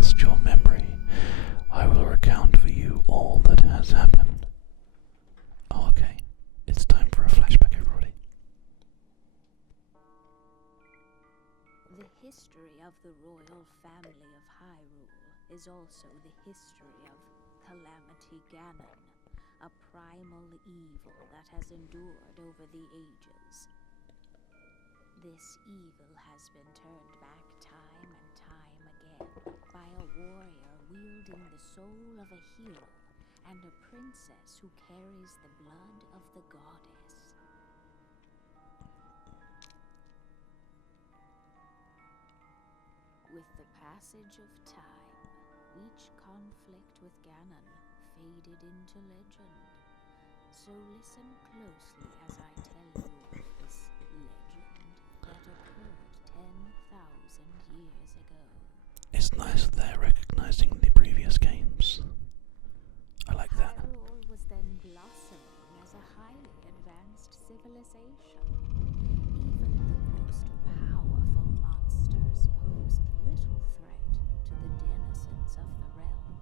lost your memory, I will recount for you all that has happened. Oh, okay. It's time for a flashback, everybody. The history of the royal family of Hyrule is also the history of Calamity Ganon, a primal evil that has endured over the ages. This evil has been turned back time and time again by a warrior wielding the soul of a hero and a princess who carries the blood of the goddess. With the passage of time, each conflict with Ganon faded into legend. So listen closely as I tell you of this legend that occurred 10,000 years ago. It's nice that they're recognizing the previous games. I like that. Hyrule was then blossoming as a highly advanced civilization. Even the most powerful monsters posed little threat to the denizens of the realm.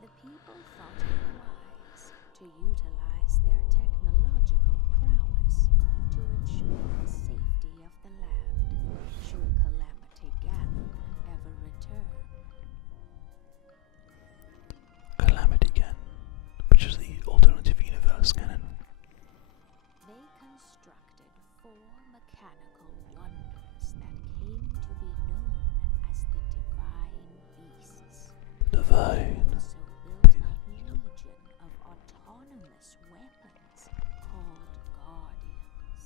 The people thought it wise to utilize their technological prowess to ensure the safety of the land should Calamity Ganon ever return. Calamity Ganon, which is the alternative universe canon. They constructed 4 mechanical wonders that came to be known as the Divine Beasts. Divine. Also built a legion of autonomous weapons called Guardians.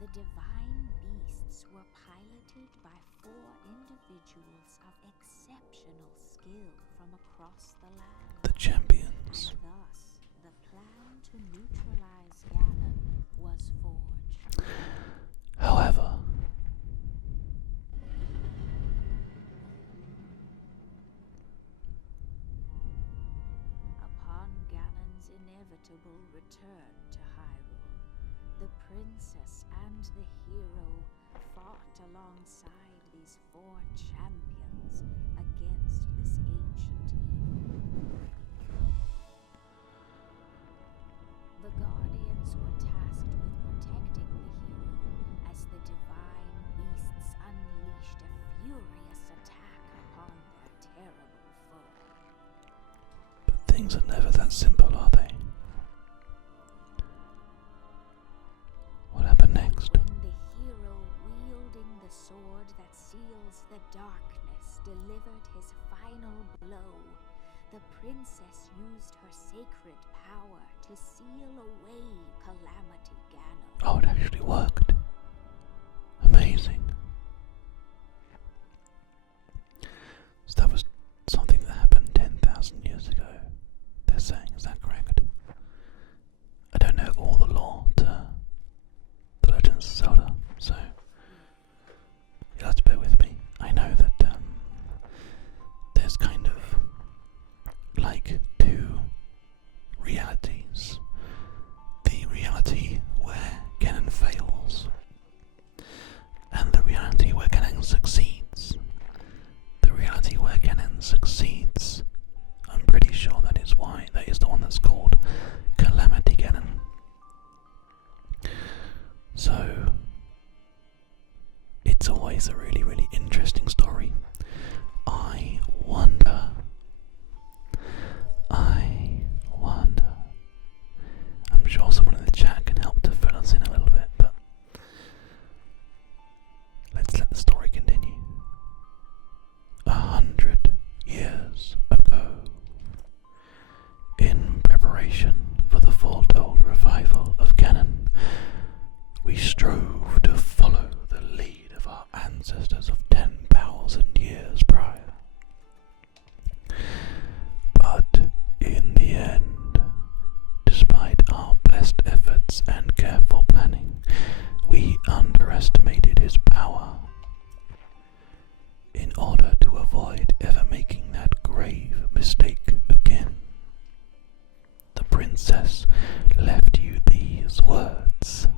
The Divine Beasts were piloted by 4 individuals of exceptional skill from across the land. The champions. And thus, the plan to neutralize Ganon was forged. However, Upon Ganon's inevitable return to Hyrule, the princess and the hero fought alongside these 4 champions against this ancient evil. The Guardians were tasked with protecting the hero as the Divine Beasts unleashed a furious attack upon their terrible foe. but things are never that simple, are they? What happened next? When the hero wielding the sword that seals the darkness delivered his final blow, the princess used her sacred power to seal away Calamity Ganon. Oh, it actually worked. Amazing. So that was something that happened 10,000 years ago, they're saying, is that correct? I don't know all the lore to The Legends of Zelda, so you'll have to bear with me. I know that there's kind of like 2 realities. The reality where Ganon fails, and the reality where Ganon succeeds. The reality where Ganon succeeds, I'm pretty sure that is the one that's called Calamity Ganon. So, it's always a really, really interesting story. I wonder. I'm sure someone in the chat can help to fill us in a little bit, but let's let the story continue. 100 years ago, in preparation for the foretold revival of Ganon, we strove to follow the lead of our ancestors of 10,000 years prior. But in the end, despite our best efforts and careful planning, we underestimated his power. In order to avoid ever making that grave mistake again, the princess left you these words.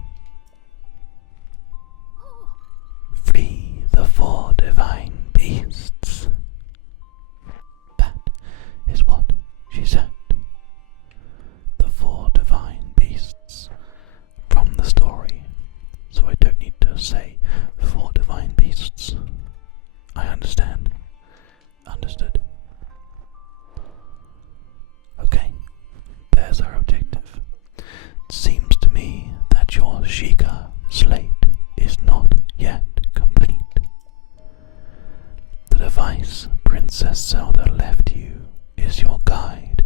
yet complete. The device Princess Zelda left you is your guide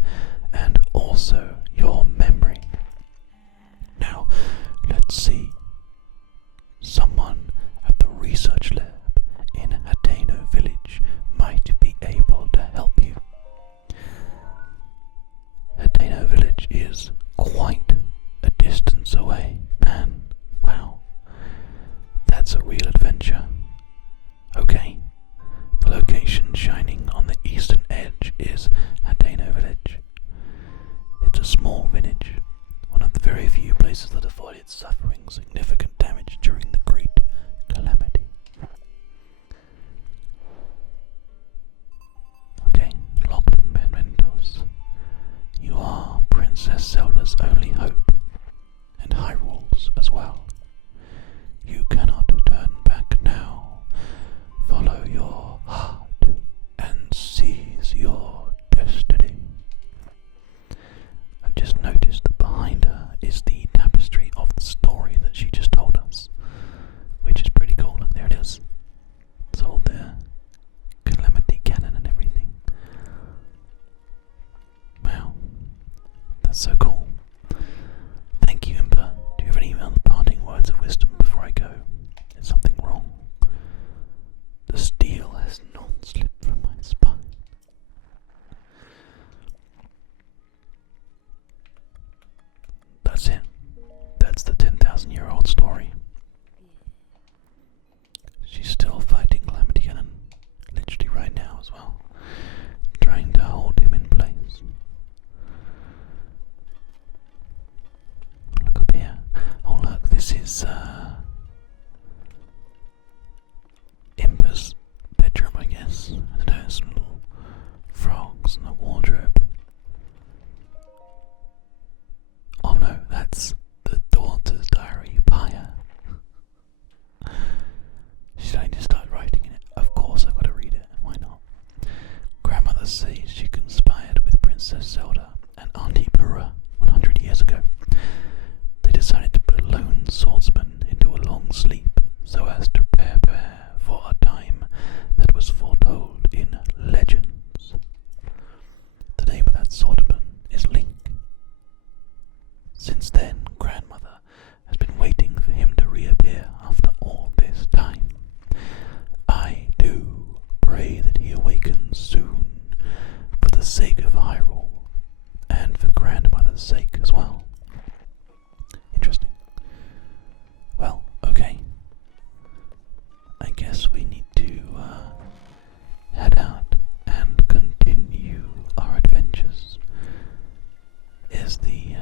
and also your memory. Now, let's see. Someone at the research lab in Hateno Village might be able to help you. Hateno Village is quite a distance away, man. Wow. That's a real adventure. Okay. The location shining on the eastern edge is Hateno Village. It's a small village, one of the very few places that avoided suffering significant damage during the Great Calamity. Okay, locked mementos. You are Princess Zelda's only hope, and Hyrule's as well. You cannot turn back now. Follow your heart and seize your destiny. I've just noticed that behind her is the tapestry of the story that she just told us, which is pretty cool. Look, there it is. It's all there. Calamity Ganon and everything. Wow. That's so cool. Thank you, Impa. Do you have any parting words of wisdom before I go? Is something wrong? The steel has not slipped from my spine. That's it. That's the 10,000-year-old story. She's still fighting Calamity Ganon, literally right now as well, trying to hold him in place. Look up here. Oh look, this is Impa's bedroom, I guess. I don't know, some little frogs and a wardrobe. Oh no, that's the daughter's diary, Paya. She's only just started writing in it. Of course I've got to read it, why not? Grandmother says she conspired with Princess Zelda and Auntie Pura 100 years ago. They decided to put a lone swordsman into a long sleep so as to prepare for a time that was foretold in legends. The name of that swordsman is Link. Since then, Grandmother has been waiting for him to reappear after all this time. I do pray that he awakens soon, for the sake of Hyrule, and for Grandmother's sake as well. Interesting. Well, okay. I guess we need to head out and continue our adventures. Is the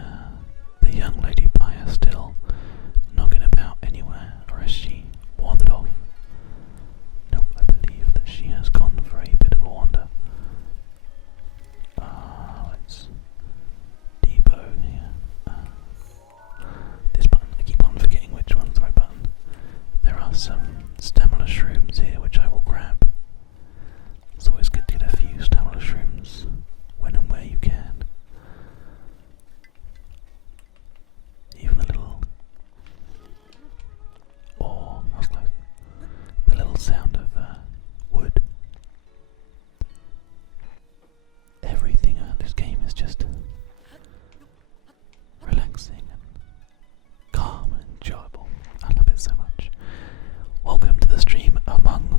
young lady Paya still knocking about anywhere, or has she wandered off? Nope, I believe that she has gone for a bit of a wander. Let's depot here. This button, I keep on forgetting which one's the right button. There are some stamina shrooms here which I will grab. It's always good to get a few stamina shrooms when and where you can. Even the little, that was close. The little sound of wood. Everything in this game is just relaxing and calm and enjoyable. I love it so much. Welcome to the stream Among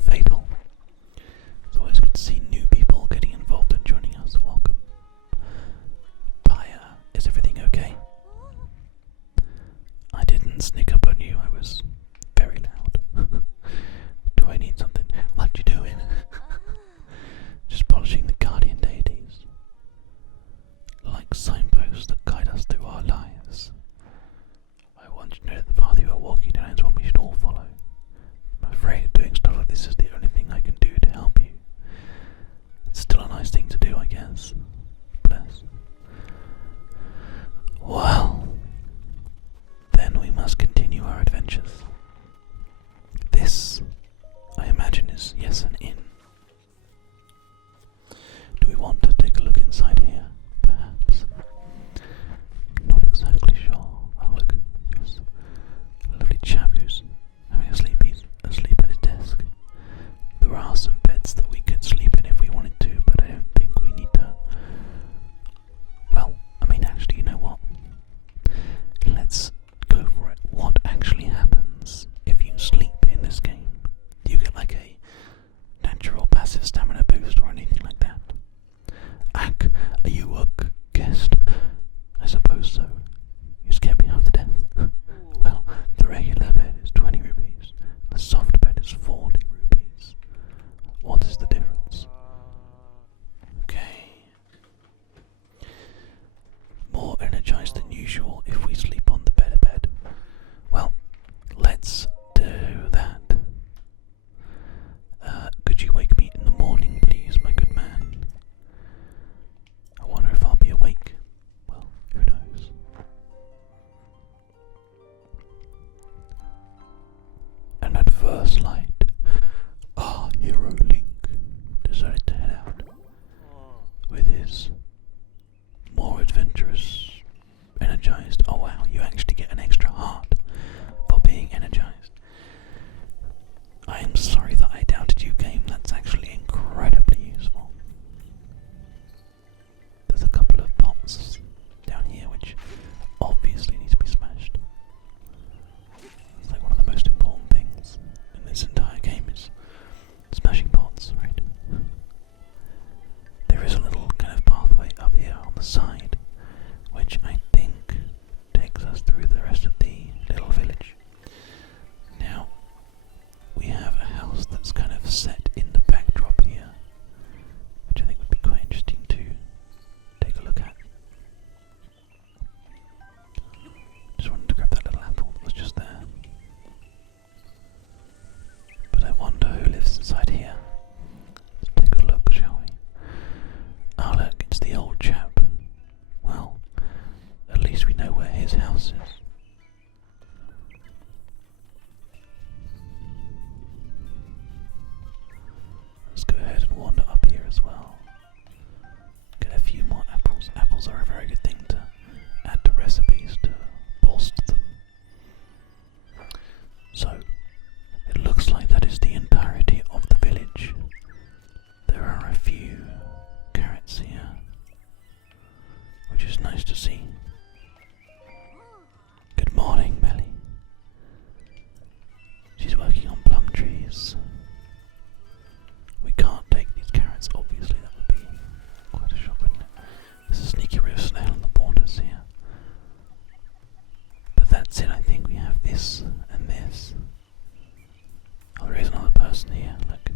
person here, look,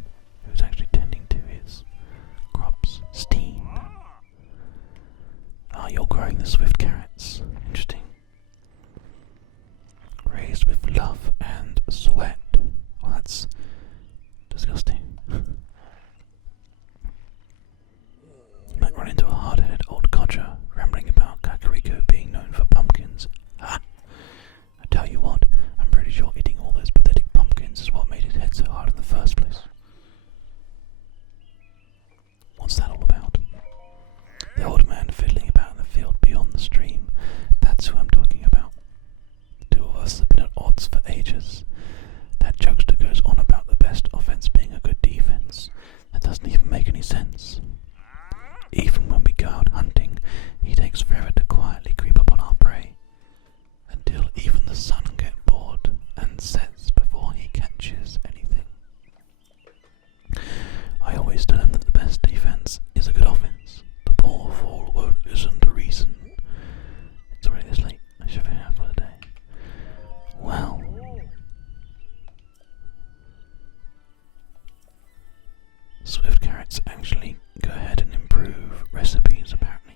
who's actually tending to his crops. Steen. Ah, you're growing the swift carrots. Interesting. Raised with love and sweat. Well, that's disgusting. You might run into a hard-headed old codger rambling about Kakariko being known for pumpkins. Ha! I tell you what, I'm pretty sure eating all those pathetic pumpkins is what made his head so hard in the first place. What's that all about? The old man fiddling about in the field beyond the stream. That's who I'm talking about. The two of us have been at odds for ages. That jokester goes on about the best offense being a good defense. That doesn't even make any sense. Even when we go out hunting, he takes forever to quietly creep up on our prey, until even the sun gets bored and sets before he catches anything. I always tell him that the best defense is a good offense. The poor fool won't listen to reason. It's already this late. I should finish for the day. Well, swift carrots actually go ahead and improve recipes, apparently.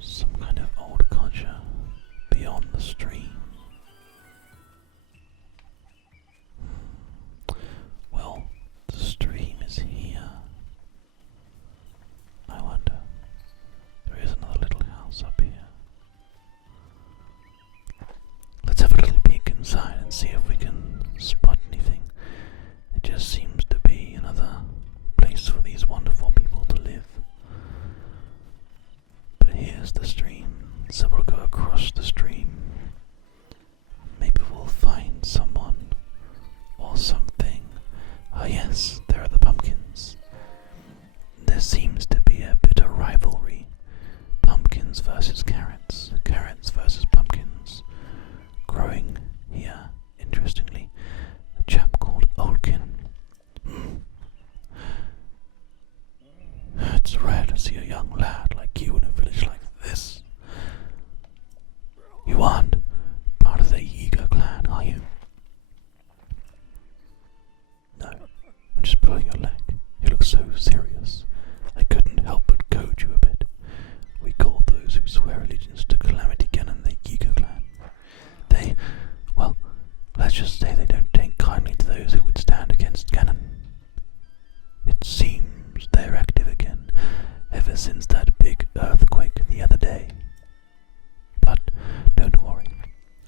Some kind of old codger beyond the stream. Well, the stream is here. I wonder. There is another little house up here. Let's have a little peek inside and see if we can spot anything. It just seems to be another place for these wonderful people to live. But here's the stream, so we'll go across the stream. Maybe we'll find someone or something. Ah yes, there are the pumpkins. There seems to be a bit of rivalry. Pumpkins versus carrots, carrots versus pumpkins. Growing here, interestingly, a chap called Olkin. It's rare to see a young lad like you in a village like this. You aren't part of the Yiga clan, are you? No, I'm just pulling your leg. You look so serious. I couldn't help but goad you a bit. We call those who swear allegiance to Calamity Ganon the Yiga clan. They, well, let's just say they don't take kindly to those who would stand against Ganon. It seems they're active again, ever since that big earthquake the other day. But don't worry,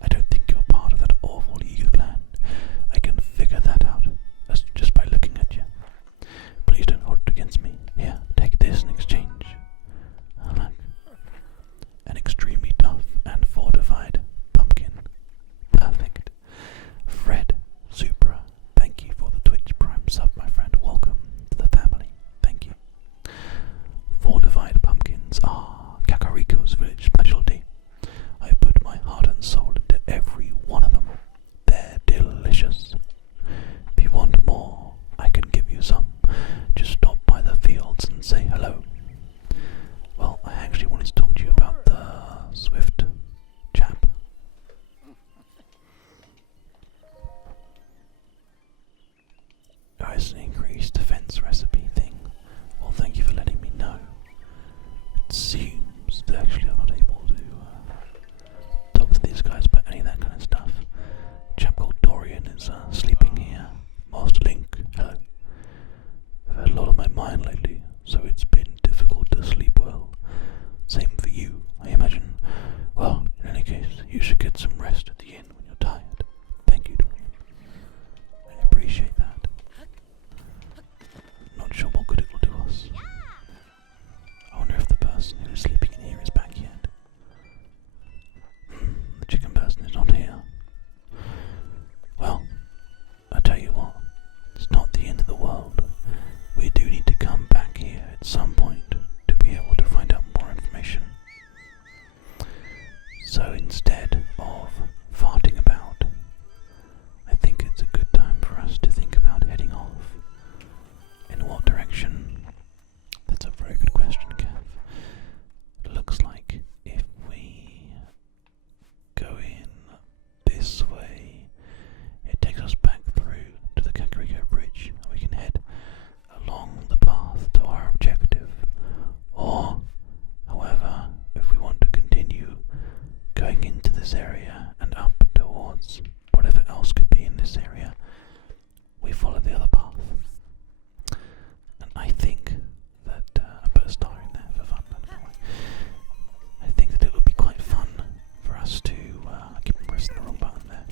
I don't think you're part of that awful Yiga clan. I can figure that out just by looking at you. Please don't hold it against me. Here, take this in exchange. Look, an extremely tough and fortified pumpkin. Perfect. Fred Supra, thank you for the Twitch Prime sub, my friend. Welcome to the family. Thank you. Fortified pumpkins are Kakariko's village specialty. I put my heart and soul into every one of them. They're delicious. If you want more, I can give you some. Just stop by the fields and say hello. Well, I actually wanted to talk to you about the Swift chap. Oh, it's an increased defense recipe thing. Well, thank you for letting me know. It seems they actually are not able to talk to these guys about any of that kind of stuff. A chap called Dorian is sleeping here. Master Link, hello. I've had a lot on my mind lately, so it's been difficult to sleep well. Same for you, I imagine. Well, in any case, you should get some rest at the inn when you're tired. Thank you, Dorian. I appreciate that. Not sure what good it will do us. I wonder if the person who is sleeping in here is back yet. The chicken person is not here. Well, I tell you what, it's not the end of the world. We do need to come back here at some point to be able to find out more information. So instead of farting about, I think it's a good time for us to think about heading off. In what direction? That's a very good question, Kev. It looks like if we go in this area and up towards whatever else could be in this area, we follow the other path. And I think that I put a star in there for fun. I think that it would be quite fun for us to I keep pressing the wrong button there.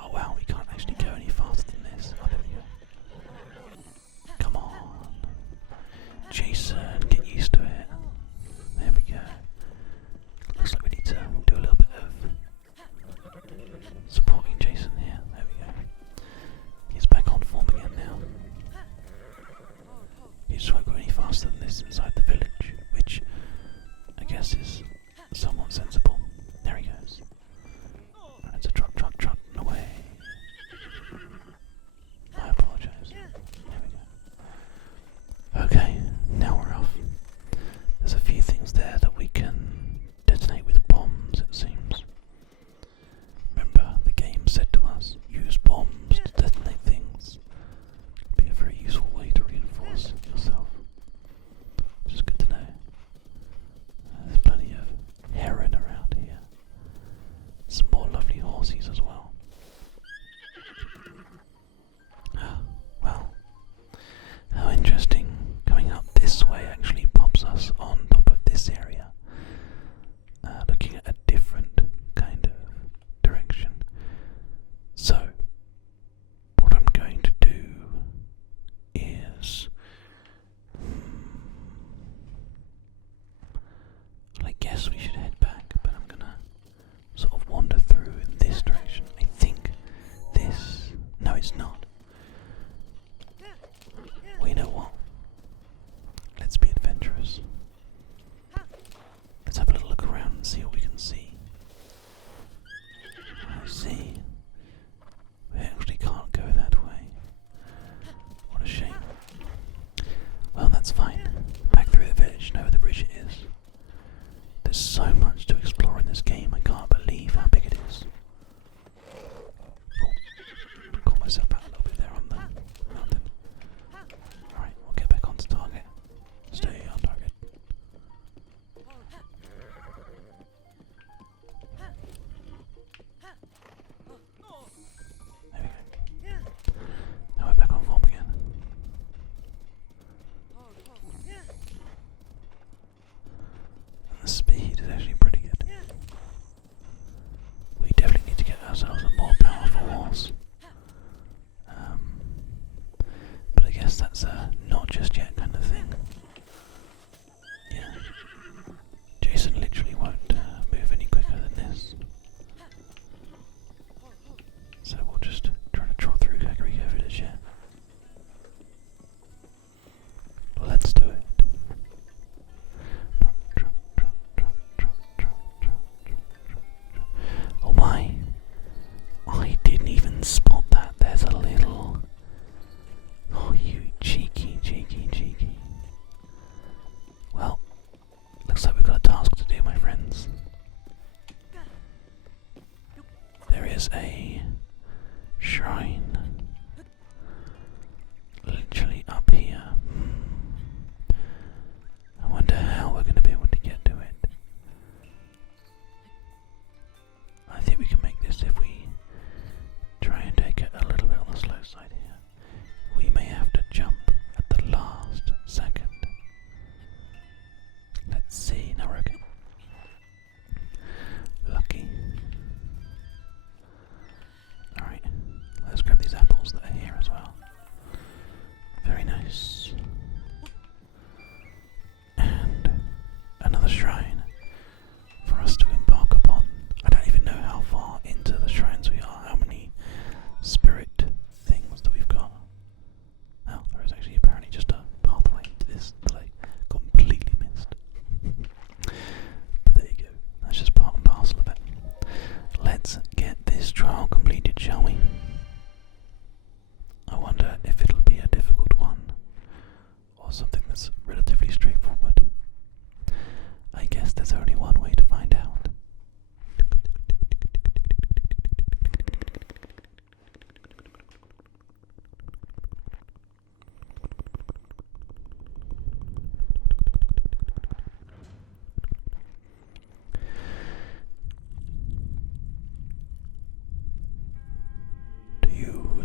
Oh wow, we can't actually go any faster than this. Oh, there we go. Come on. Jason, get used to it. There we go. Looks like we need to do a little bit of supporting Jason here. There we go. He's back on form again now. He just won't go any faster than this inside the village, which I guess is somewhat sensible. There he goes. And it's a trot, and away. I apologise. There we go. Okay, now we're off. There's a few things there that we can detonate with bombs, it seems. Remember, the game said to us, use bombs to detonate things. It'd be a very useful way to reinforce yourself. Which is good to know. There's plenty of heron around here. Some more lovely horses as well. Well, how interesting. Coming up this way actually pops us on top of this area. Looking at a different kind of direction. So, what I'm going to do is... well, I guess we should head back, but I'm gonna sort of wander through in this direction. I think this... no, it's not. Well, you know what? Let's be adventurous. Let's have a little look around and see what we can see. I see. We actually can't go that way. What a shame. Well, that's fine. Back through the village, know where the bridge is. There's so much to explore in this game, I can't believe how big it is. Oh, caught myself out a little bit there on the mountain. Alright, we'll get back onto target. Stay on target. There we go. Now we're back on form again. And the speed is actually pretty good. We definitely need to get ourselves a more powerful horse. But I guess that's a not just yet kind of thing. Yeah. Jason literally won't move any quicker than this. So we'll just try to trot through Kakariko village here. Let's do it. Oh my! I didn't even spot that. There's a little... oh, you cheeky.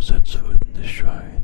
sets foot in the shrine.